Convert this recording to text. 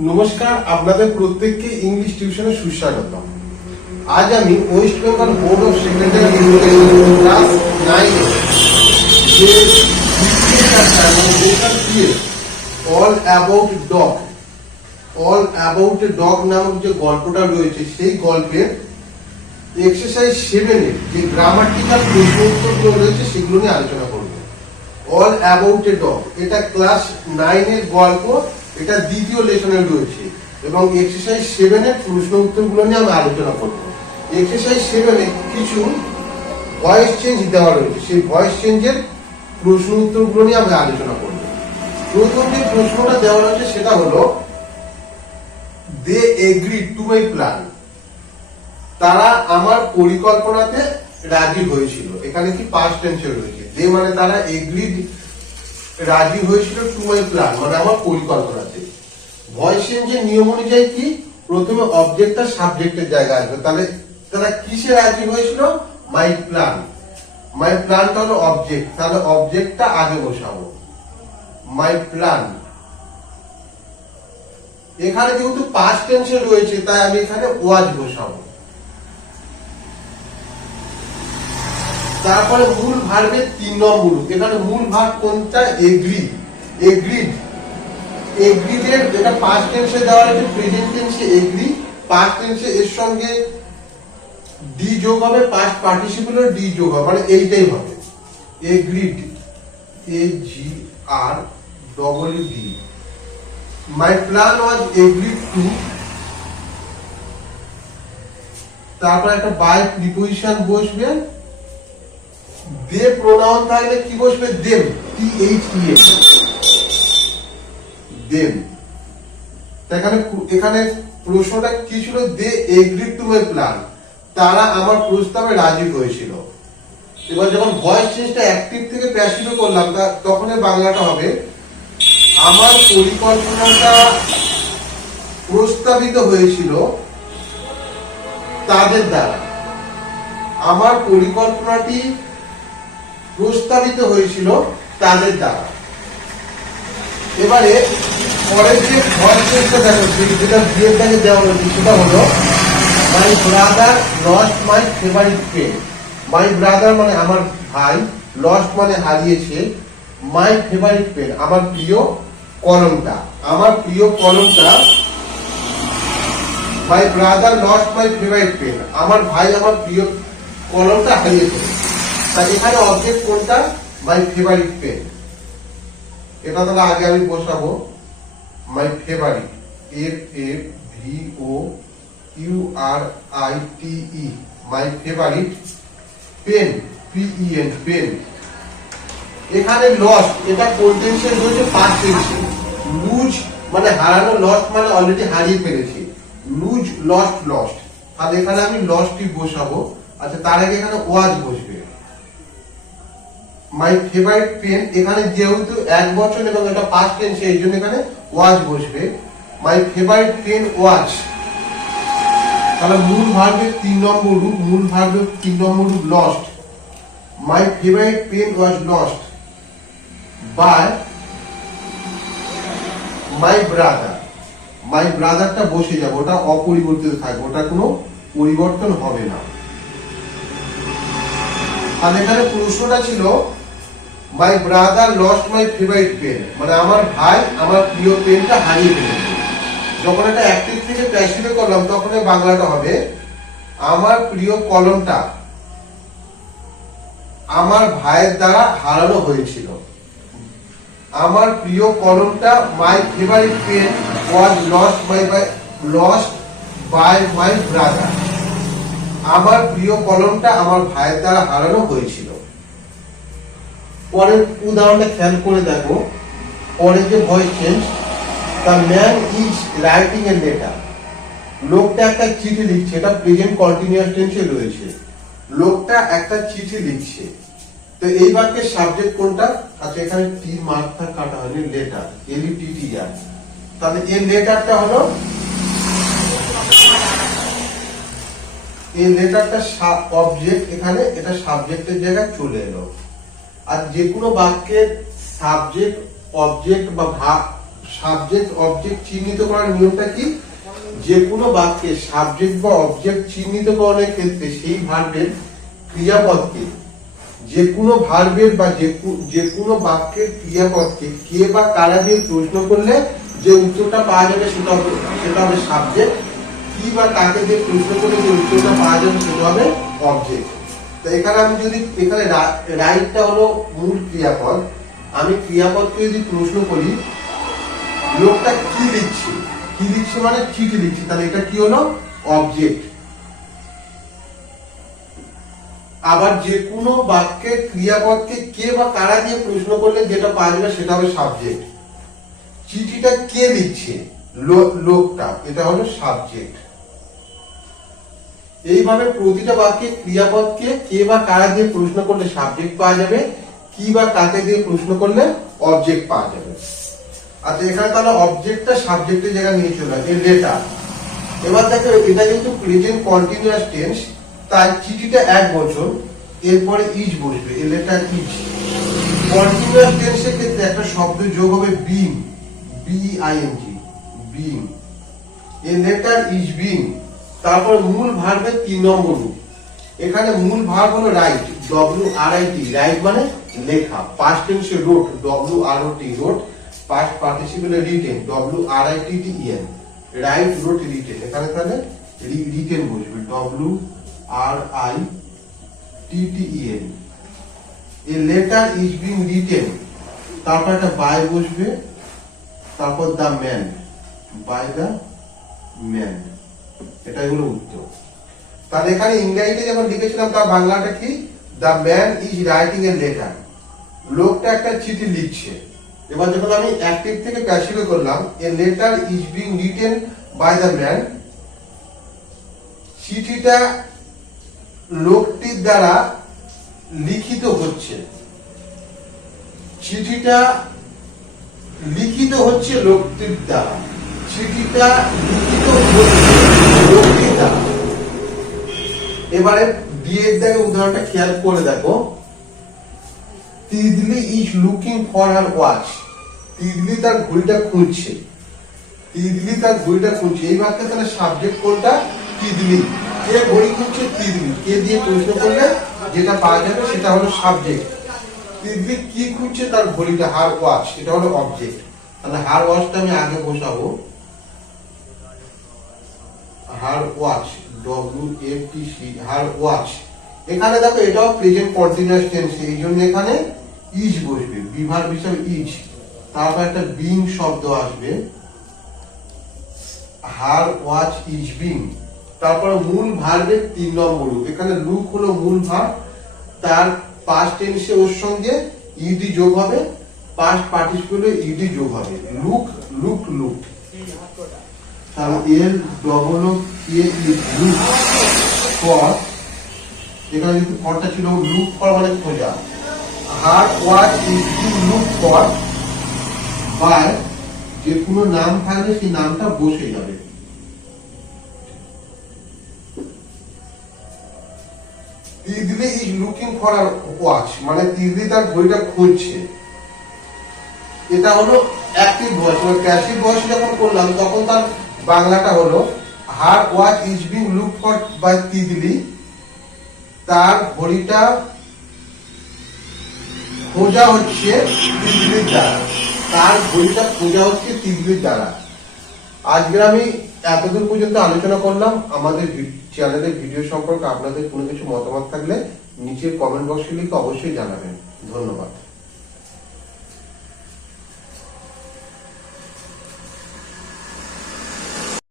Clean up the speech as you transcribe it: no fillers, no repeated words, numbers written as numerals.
নমস্কার, আপনাদের প্রত্যেককে ইংলিশ টিউশনে সুস্বাগত। আজ আমি West Bengal board of secondary education class 9 যে অল অ্যাবাউট ডগ নামক যে গল্পটা রয়েছে, সেই গল্পের এক্সারসাইজ 7 এর যে গ্রামাটিক্যাল প্রশ্ন উত্তরগুলো রয়েছে সেগুলো নিয়ে আলোচনা করব। অল অ্যাবাউট এ ডগ, এটা ক্লাস 9 এর গল্প, এটা দ্বিতীয় লেসনে রয়েছে এবং এক্সারসাইজ 7 এর প্রশ্ন উত্তরগুলো নিয়ে আমি আলোচনা করব। এক্সারসাইজ 7 এ কিছু ভয়েস চেঞ্জ দেওয়া রয়েছে, সেই ভয়েস চেঞ্জের প্রশ্ন উত্তরগুলো নিয়ে আমি আলোচনা করব। প্রথম যে প্রশ্নটা দেওয়া রয়েছে সেটা হলো দে এগ্রিড টু মাই প্ল্যান, তারা আমার পরিকল্পনাতে রাজি হয়েছিল। এখানে কি পাস্ট টেন্সে রয়েছে। দে মানে তারা, এগ্রিড রাজি হয়েছিল, টু মাই প্ল্যান মানে আমার পরিকল্পনাতে। ভয়েস চেঞ্জের নিয়ম অনুযায়ী কি, প্রথমে অবজেক্টটা সাবজেক্টের জায়গায় আসবে। তাহলে তারা কিসে রাজি হয়েছিল? মাই প্ল্যান। মাই প্ল্যানটা হলো অবজেক্ট, তাহলে অবজেক্টটা আগে বসাবো, মাই প্ল্যান। এখানে যেহেতু পাস্ট টেন্সে রয়েছে তাই আমি এখানে ওয়াজ বসাবো। তারপরে মূল ভার্বের 3 নম্বর, এখানে মূল ভার্ব কোনটা? এগ্রি। এগ্রিডের এটা পাস্ট টেন্সে দেওয়া আছে, প্রেজেন্ট টেন্সে এগ্রি, পাস্ট টেন্সে এর সঙ্গে ডি যোগ হবে, পাস্ট পার্টিসিপেলের ডি যোগ হবে, মানে এইটাই হবে agreed, AGREED। My plan was agreed two, তারপর একটা বাই প্রিপোজিশন বসবে। দে প্রোনাউন থাকলে কি বসবে? Them, THEM, them. এখানে প্রশ্নটা কি ছিল? দে এগ্রিড টু মাই প্ল্যান, তারা আমার প্রস্তাবে রাজি হয়েছিল। এবার যখন ভয়েস চেঞ্জটা অ্যাক্টিভ থেকে প্যাসিভে করলাম, তখন বাংলাটা হবে আমার পরিকল্পনাটা প্রস্তাবিত হয়েছিল তাদের দ্বারা। আমার পরিকল্পনাটি প্রস্তাবিত হয়েছিল তাদের দ্বারা। এবারে পরের যে ভয়েস চেঞ্জটা দেখো, যেটা বিয়ের দাগে দেওয়া হয়েছে সেটা হলো my brother lost my favourite pen. My brother মানে আমার ভাই, লস্ট মানে হারিয়েছে, মাই ফেভারিট পেন আমার প্রিয় কলমটা। আমার প্রিয় কলমটা, my brother lost my favourite pen, আমার ভাই আমার প্রিয় কলমটা হারিয়েছে। তাই এখানে অবজেক্ট কোনটা? My favourite pen. এটা তাহলে আগে আমি বসাবো my favourite, FAVOURITE, my favourite pen, PEN, pen. এখানে লস্ট, এটা কোন টেন্সে রয়েছে? পাস্ট টেন্সে। লুজ মানে হারানো, লস্ট মানে অলরেডি হারিয়ে ফেলেছি, লুজ, লস্ট। তাহলে এখানে আমি লস্টই বসাবো। আচ্ছা, তার আগে এখানে ওয়াজ বসবে। মাই ফেভারিট পেন, এখানে যেহেতু এক বচন এবং এটা পাস্ট টেন্স, এই জন্য এখানে ওয়াজ বসবে। মাই ফেভারিট পেন ওয়াজ, তাহলে মূল ভার্বের 3 নম্বর রূপ, lost. My favourite pen was lost by my brother. My ব্রাদারটা বসে যাবে, ওটা অপরিবর্তিত থাকবে, ওটা কোনো পরিবর্তন হবে না। আর এখানে প্রশ্নটা ছিল my brother lost my favourite pen, মানে আমার ভাই আমার প্রিয় পেনটা হারিয়ে ফেলেছে। যখন এটা অ্যাক্টিভ থেকে প্যাসিভে করলাম তখন বাংলাটা হবে আমার প্রিয় কলমটা আমার ভাইয়ের দ্বারা হারানো হয়েছিল। আমার প্রিয় কলমটা, my favourite pen was lost by my brother, আমার প্রিয় কলমটা আমার ভাইয়ের দ্বারা হারানো হয়েছিল। পরের উদাহরণটা খেয়াল করে দেখো, পরের যে voice change, the man is writing a letter, লোকটা একটা চিঠি লিখছে, এটা প্রেজেন্ট কন্টিনিউয়াস টেন্সে রয়েছে। লোকটা একটা চিঠি লিখছে, তো এই বাক্যের সাবজেক্ট কোনটা? আচ্ছা, এখানে টি মার্কটা কাটা হয়নি, লেটার, LETTER। তাহলে এই লেটারটা হলো, এই লেটারটা অবজেক্ট, এখানে এটা সাবজেক্টের জায়গায় চলে এলো। আর যে কোনো বাক্যের সাবজেক্ট, অবজেক্ট বা সাবজেক্ট অবজেক্ট চিহ্নিত করার নিয়মটা কি? যে কোনো বাক্যে সাবজেক্ট বা অবজেক্ট চিহ্নিতকরণের ক্ষেত্রে সেই ভার্বের ক্রিয়াপদকে যে কোনো ভার্বের বা যে কোনো বাক্যের ক্রিয়াপদকে কে বা কারা দিয়ে প্রশ্ন করলে যে উত্তরটা পাওয়া যাবে সেটা হবে সাবজেক্ট। কি বা কাকে দিয়ে প্রশ্ন করলে যে উত্তরটা পাওয়া যাবে সেটা হবে অবজেক্ট। তো এখানে আমি যদি এখানে রাইটটা হলো মূল ক্রিয়াপদ, আমি ক্রিয়াপদকে যদি প্রশ্ন করি লোকটা কি লিখছে, কি লিখছে মানে চিঠি লিখছে, তাহলে এটা কি হলো অবজেক্ট। আবার যে কোনো বাক্যের ক্রিয়াপদকে কে বা কারা দিয়ে প্রশ্ন করলে যেটা পাওয়া যাবে সেটা হবে সাবজেক্ট। চিঠিটা কে লিখছে, লোকটা, এটা হলো সাবজেক্ট। এইভাবে প্রতিটা বাক্যে ক্রিয়াপদকে কে বা কারা দিয়ে প্রশ্ন করলে সাবজেক্ট পাওয়া যাবে, কি বা কাকে দিয়ে প্রশ্ন করলে অবজেক্ট পাওয়া যাবে। আচ্ছা, এখানে তাহলে অবজেক্টটা সাবজেক্টের জায়গা নিয়ে চলে আসে লেটার। এবার দেখো এটা কিন্তু প্রেজেন্ট কন্টিনিউয়াস টেন্স, তাই চিঠিটা 1 বছর, এরপরে ইজ বসবে, এই লেটার ইজ। কন্টিনিউয়াস টেন্সের ক্ষেত্রে একটা শব্দ যোগ হবে বিং, বিআইএনজি, বিং, এই লেটার ইজ বিং। তারপর মূল ভার্বের 3 নম্বর রূপ। এখানে মূল ভার্ব হলো রাইট, WRIT, রাইট মানে লেখা। পাস্ট টেন্সে রোট, WROT, রোট। পাস্ট পার্টিসিপেলে written, WRITTEN, write, wrote, written. এখানে তাহলে রিটেন বসবে, WRITTEN। A letter is being written, তারপর একটা বাই বসবে, তারপর the man, by the man. এটাই হলো উত্তর। তাহলে এখানে ইংরেজিতে যখন লিখেছিলাম তার বাংলাটা কি? The man is writing a letter, লোকটা একটা চিঠি লিখছে। এবার যখন আমি অ্যাক্টিভ থেকে প্যাসিভে করলাম, a letter is being written by the man, চিঠিটা লোকটির দ্বারা লিখিত হচ্ছে, চিঠিটা লিখিত হচ্ছে লোকটির দ্বারা, চিঠিটা লিখিত হচ্ছে লোকটির দ্বারা। এবারে বিয়ের দাগে উদাহরণটা খেয়াল করে দেখো, Titli is looking for her watch, Titli তার ঘড়িটা খুঁজছে, তিতলি তার ঘড়িটা খুঁজছে। এই বাক্যে তাহলে সাবজেক্ট কোনটা? তিতলি। কে ঘড়ি খুঁজছে? তিতলি। কে দিয়ে প্রশ্ন করলে যেটা পাওয়া যাবে সেটা হলো সাবজেক্ট। তিতলি কি খুঁজছে? তার ঘড়িটা, হার ওয়াচ, এটা হলো অবজেক্ট। তাহলে হার ওয়াচটা আমি আগে বসাবো, হার ওয়াচ, WFTC, হার ওয়াচ। এখানে দেখো এটাও প্রেজেন্ট কন্টিনিউয়াস টেন্স, এই জন্য এখানে ইজ বসবে, বিভার হিসাবে ইজ। তারপর একটা বিং শব্দ আসবে, হার ওয়াচ ইজ বিং। তারপর মূল ভার্বের 3 নম্বর রূপ। এখানে লুক হলো মূল ভার্ব, তার পাস্ট টেন্সে ওর সঙ্গে ইডি যোগ হবে, পাস্ট পার্টিসিপেলে ইডি যোগ হবে, লুক, লুক, লুক। তাহলে এল ডবল কে লুক ফর, এখানে যদি ফরটা ছিল লুক ফর মানে খোঁজা। Her watch is being look for by, যে কোনো নাম থাকলে সেই নামটা বসে যাবে। Titli is looking for her watch, মানে তিতলি তার ঘড়িটা খুঁজছে। এটা হলো অ্যাক্টিভ ভয়েস। প্যাসিভ ভয়েস যখন করলাম তখন তার বাংলাটা হলো her watch is being look for by Titli, তার ঘড়িটা খোঁজা হচ্ছে তিতলির দ্বারা, তার ঘড়িটা খোঁজা হচ্ছে তিতলির দ্বারা। আজকে আমি এতদূর পর্যন্ত আলোচনা করলাম। আমাদের চ্যানেলের ভিডিও সম্পর্কে আপনাদের কোনো কিছু মতামত থাকলে নিচে কমেন্ট বক্সে লিখে অবশ্যই জানাবেন। ধন্যবাদ।